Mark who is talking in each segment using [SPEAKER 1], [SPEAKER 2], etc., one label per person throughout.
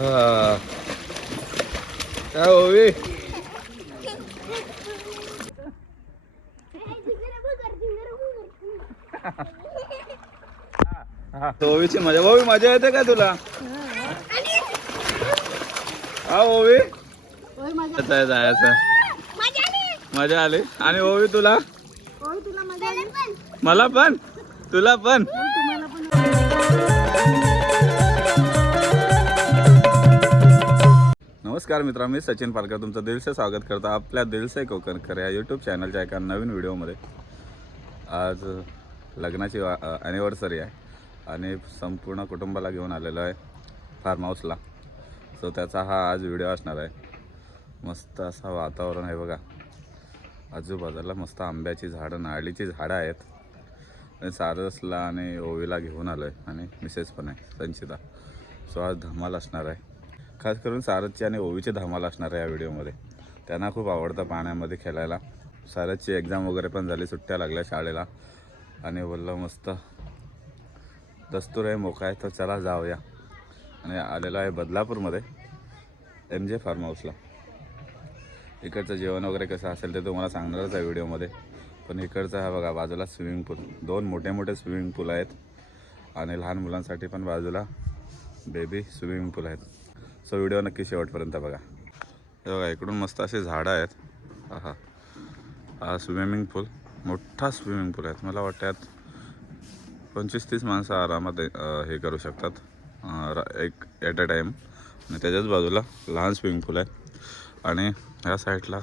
[SPEAKER 1] हा. काय ओवी ओवीची मजा ओवी मजा येते का तुला? हा ओवी जायचं मजा आली. आणि ओवी तुला? मला पण. तुला पण. नमस्कार मित्रा मी सचिन पालकर. तुमचं दिलसे स्वागत करतो आपल्या दिलसे कोकणकर या यूट्यूब चॅनलच्या एका नवीन व्हिडिओमध्ये. आज लग्नाची ॲनिव्हर्सरी आहे आणि संपूर्ण कुटुंबाला घेऊन आलेलो आहे फार्म हाऊसला सो त्याचा हा आज व्हिडिओ असणार आहे. मस्त असा वातावरण आहे बघा. आजूबाजूला मस्त आंब्याची झाडं नारळीची झाडं आहेत. आणि सारसला आणि ओवीला घेऊन आलो आहे आणि मिसेस पण आहे संचिता. सो आज धमाल असणार आहे. खास करून सारथची आणि ओवीची धमाल असणार आहे या व्हिडिओमध्ये. त्यांना खूप आवडतं पाण्यामध्ये खेळायला. सारथची एक्झाम वगैरे पण झाली सुट्ट्या लागल्या शाळेला. आणि बोललं मस्त. दस्तूर आहे मोका आहे तर चला जाऊया. आणि आलेलो आहे बदलापूरमध्ये एम जे फार्म हाऊसला इकडचं जेवण वगैरे कसं असेल ते तुम्हाला सांगणारच आहे व्हिडिओमध्ये. पण इकडचं हा बघा बाजूला स्विमिंग पूल दोन मोठे मोठे स्विमिंग पूल आहेत. आणि लहान मुलांसाठी पण बाजूला बेबी स्विमिंग पूल आहेत. सो व्हिडिओ नक्की शेवटपर्यंत बघा. हे बघा इकडून मस्त असे झाडं आहेत. हा हा स्विमिंग पूल मोठा स्विमिंग पूल आहे मला वाटतं यात पंचवीस तीस माणसं आरामात हे करू शकतात. एक ॲट अ टाईम आणि त्याच्याच बाजूला लहान स्विमिंग पूल आहे आणि ह्या साईडला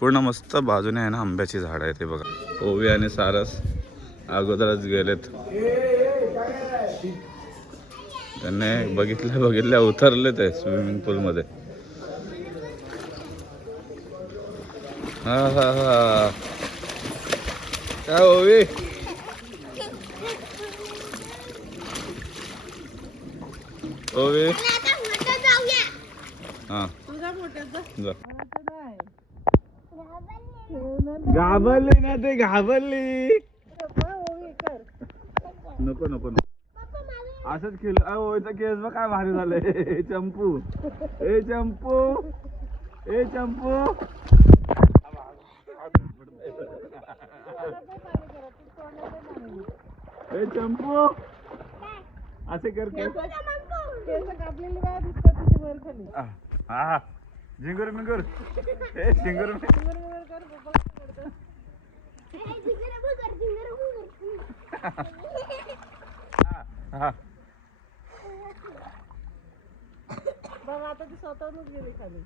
[SPEAKER 1] पूर्ण मस्त बाजूने आहे ना आंब्याची झाडं आहेत ते बघा. ओवी आणि सारस अगोदरच गेलेत. त्यांनी बघितल्या बघितल्या उतरले ते स्विमिंग पूलमध्ये हा हा हा. काय ओवी? ओवी? हा. जा. घाबरली. ना ते घाबरली. नको नको नको. असंच केलं. अहो ओळीचा केस बघ काय भारी झालंय. चंपू. ए चंपू. ए चंपू. ए चंपू. असे कर केस
[SPEAKER 2] केस कापलेली काय दिसतात तुझी वर खाली
[SPEAKER 1] हा झिंगूर मिंगूर. ए झिंगूर
[SPEAKER 2] करतो.
[SPEAKER 1] हा.
[SPEAKER 2] बघ आता ती स्वतःहूनच गेली खाली.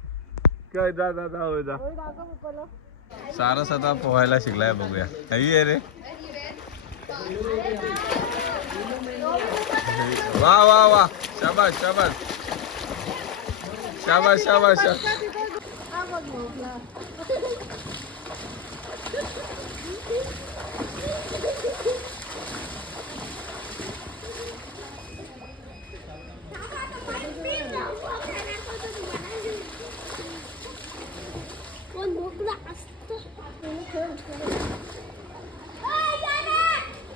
[SPEAKER 1] काय जा जा जा होय जा.
[SPEAKER 2] होय दाखव पप्पाला.
[SPEAKER 1] सारस आता पोहायला शिकलाय बघूया. काही आहे रे. वा वा वा. शाबाश शाबाश शाबाश शाबाश शाबाश.
[SPEAKER 2] हा बघ मोठला
[SPEAKER 3] कोण भोकला असतो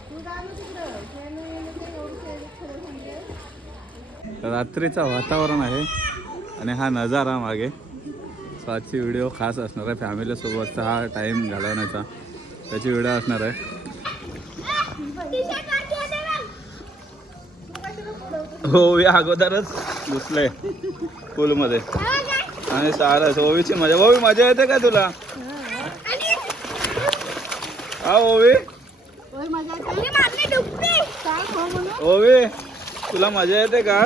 [SPEAKER 2] तू जाणं तिकडं खेळणं येणं ते एवढं खेळलं खरं सांगते
[SPEAKER 1] रात्रीचं वातावरण आहे आणि हा नजारा मागे. सो आजची व्हिडिओ खास असणार आहे फॅमिलीसोबतचा हा टाईम घालवण्याचा. त्याची व्हिडिओ असणार आहे. हो या अगोदरच घुसले पूलमध्ये आणि सारस ओवीची मजा. ओवी मजा येते का तुला? हा ओवी.
[SPEAKER 2] होय मजा येते? काय हो
[SPEAKER 1] ओवी तुला मजा येते का?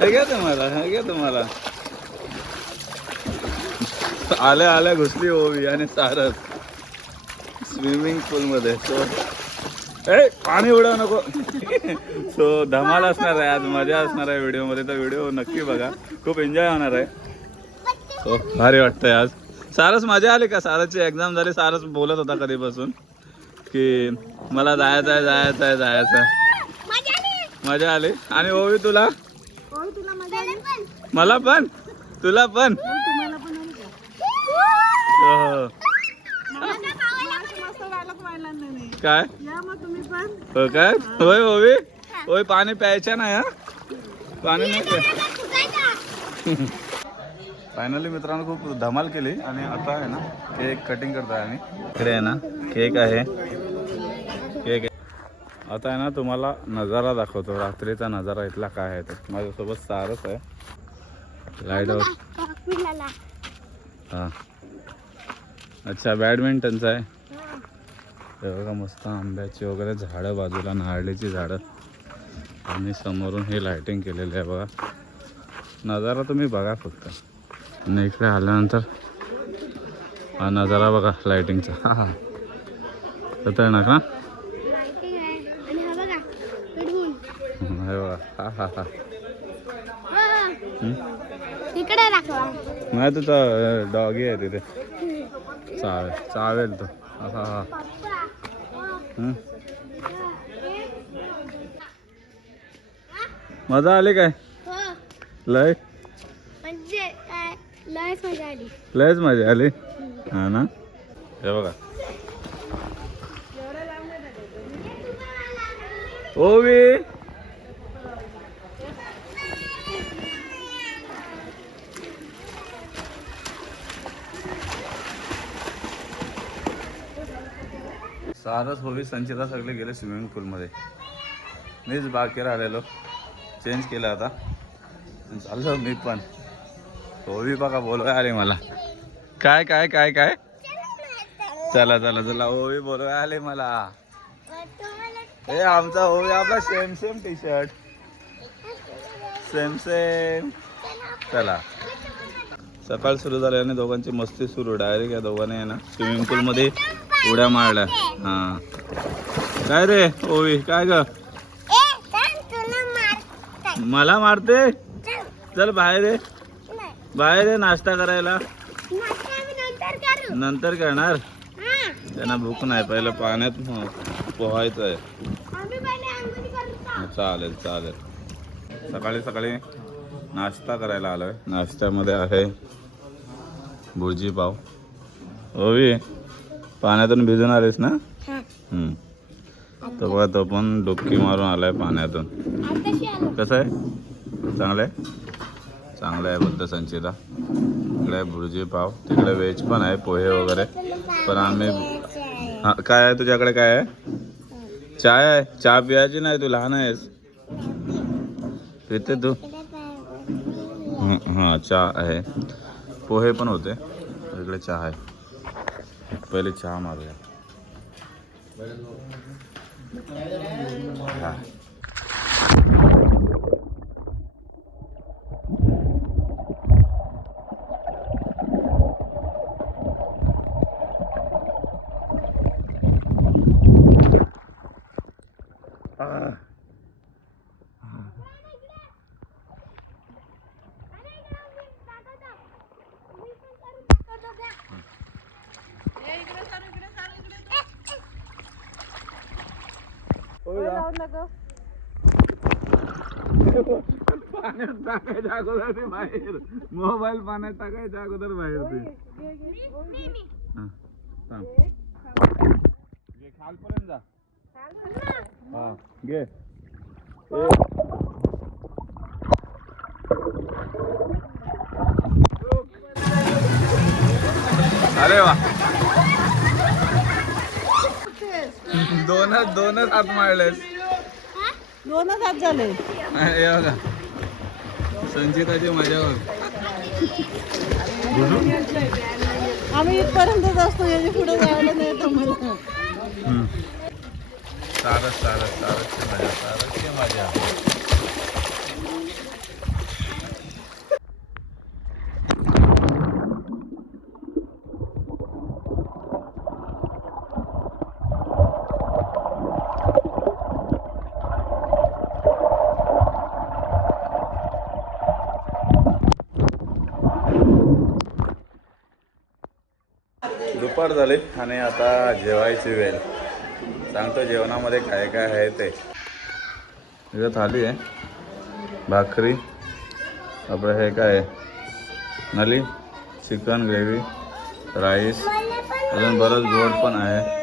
[SPEAKER 1] घ्या तुम्हाला हे घ्या तुम्हाला. आल्या आल्या घुसली ओवी आणि सारस. स्विमिंग पूल मध्ये. सो ए पाणी उडव नको. सो धमाल असणार आहे आज मजा असणार आहे व्हिडिओमध्ये तर व्हिडिओ नक्की बघा. खूप एन्जॉय होणार आहे. हो भारी वाटतंय आज. सारस मजा आली का? सारसची एक्झाम झाली सारस बोलत होता कधीपासून की मला जायचं आहे जायचं आहे जायचं आहे मजा आली. आणि ओवी तुला
[SPEAKER 2] होय तुला?
[SPEAKER 1] मला पण. तुला पण? हो. काय? हो काय होय होवी होय पाणी प्यायचं नाही हा? पाणी नाही फायनली मित्रांनो खूप धमाल केली आणि आता आहे ना केक कटिंग करताय आम्ही. इकडे आहे ना केक आहे. आता आहे ना तुम्हाला नजारा दाखवतो. रात्रीचा नजारा इथला काय आहे तो. माझ्यासोबत सारच आहे.
[SPEAKER 3] लाइट
[SPEAKER 1] हां. अच्छा बॅडमिंटनचा आहे. हे. बघा मस्त आंब्याची वगैरे झाडं बाजूला नारळीची झाडं. आणि समोरून हे लाइटिंग केलेलं आहे बघा. नजारा तुम्ही बघा फक्त. आणि इकडे आल्यानंतर हा नजारा बघा लाइटिंगचा हा हा. ना
[SPEAKER 3] लाइटिंग आहे आणि हा बघा पेटवून
[SPEAKER 1] हे हा नाही तुझा डॉगी आहे तिथे चावेल चावेल तो. हा हा हा? मजा आली काय?
[SPEAKER 3] हो.
[SPEAKER 1] लय?
[SPEAKER 3] म्हणजे काय लयच मजा आली.
[SPEAKER 1] लयच मजा आली? हा ना? हे बघा. ओवी! सारस होवी संचिता सगळे गेले स्विमिंग पूलमध्ये मीच बाकी राहिलेलो. चेंज केलं आता. चाललो मी पण. होवी बघा बोलवाय आले मला. काय काय काय काय? चला चला चला. होवी बोलवाय आले मला. हे आमचा होवी आपला same same T shirt same same चला. सकाळ सुरू झाल्याने दोघांची मस्ती सुरू. डायरेक्ट या दोघांनी आहे ना स्विमिंग पूलमध्ये उड्या मारल्या. हा. काय रे ओवी काय ग? मला मारते? चल बाहेर ये. बाहेर ये नाश्ता करायला. नंतर करणार? त्यांना भूक नाही पहिलं पाण्यात पोहायचं आहे चालेल चालेल. सकाळी सकाळी नाश्ता करायला आलोय. नाश्त्यामध्ये आहे भुर्जी पाव. ओवी पाण्यातून भिजून आलीस ना? हम्म. तो बघा तो पण डुबकी मारून आलाय पाण्यातून. कसं आहे? चांगलं आहे चांगलं आहे बुद्ध संचिता. इकडे आहे भुर्जी पाव. तिकडे व्हेज पण आहे पोहे वगैरे. पण आम्ही हा काय आहे? तुझ्याकडे काय आहे? चाय आहे. चहा पियाची नाही तू लहान आहेस. पिते तू. हां चहा आहे. पोहे पण होते. इकडे चहा आहे. पहिले चहा मारूया हा। पाण्यात टाकायच्या अगोदर ते बाहेर. मोबाईल पाण्यात टाकायच्या अगोदर बाहेर ते. हा, थांब. घे, खालपर्यंत जा. हा घे. अरे वा. दोनच दोनच हात मारलेस.
[SPEAKER 2] दोनच हात झाले
[SPEAKER 1] हे बघा संचिताची मजा बघ
[SPEAKER 2] आम्ही इथपर्यंतच असतो याच्यापुढे जायला नाही.
[SPEAKER 1] हम्म. सारस सारस सारसची मजा सारसची मजा दुपार झाली आणि आता जेवायची वेळ. सांगतो जेवणामध्ये काय काय आहे ते. इथं थाली आहे भाकरी आपलं हे काय आहे? नली चिकन ग्रेव्ही राईस अजून बरंच गोड पण आहे.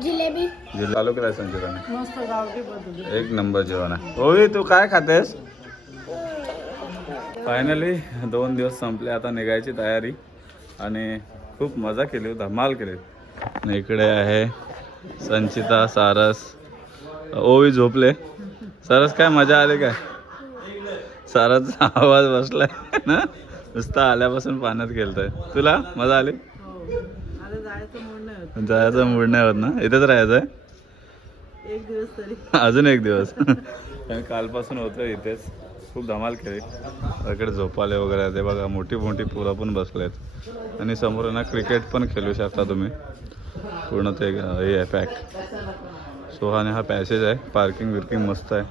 [SPEAKER 3] जिलेबी.
[SPEAKER 1] चालू
[SPEAKER 2] पद्धती.
[SPEAKER 1] एक नंबर जेवण आहे. होय तू काय खातेस? फायनली दोन दिवस संपले आता निघायची तयारी. आणि खूप मजा केली धमाल केली. इकडे आहे संचिता सारस. ओवी झोपले. सारस काय मजा आली काय? सारसचा आवाज बसलाय ना? नुसता आल्यापासून पाण्यात गेलतोय. तुला मजा आली?
[SPEAKER 2] जायचं
[SPEAKER 1] मूड नाही होत ना? इथेच राहायचं आहे
[SPEAKER 2] एक दिवस तरी.
[SPEAKER 1] अजून एक दिवस. कालपासून होतं इथेच. खूप धमाल केली. इकडे झोपाले वगैरे ते बघा मोठी मोठी पोरं पण बसलेत. आणि समोर ना क्रिकेट पण खेळू शकता तुम्ही. पूर्ण ते हे आहे पॅक सो हा हा पॅसेज आहे. पार्किंग विर्किंग मस्त आहे.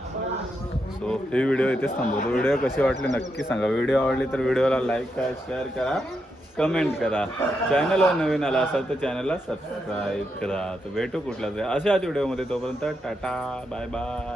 [SPEAKER 1] सो हे व्हिडिओ इथेच थांबवतो. व्हिडिओ कशी वाटली नक्की सांगा. व्हिडिओ आवडली तर व्हिडिओला लाईक करा शेअर करा कमेंट करा. चॅनलवर नवीन आला असाल तर चॅनलला सबस्क्राईब करा. तर भेटू कुठला तरी अशाच व्हिडिओमध्ये तोपर्यंत टाटा बाय बाय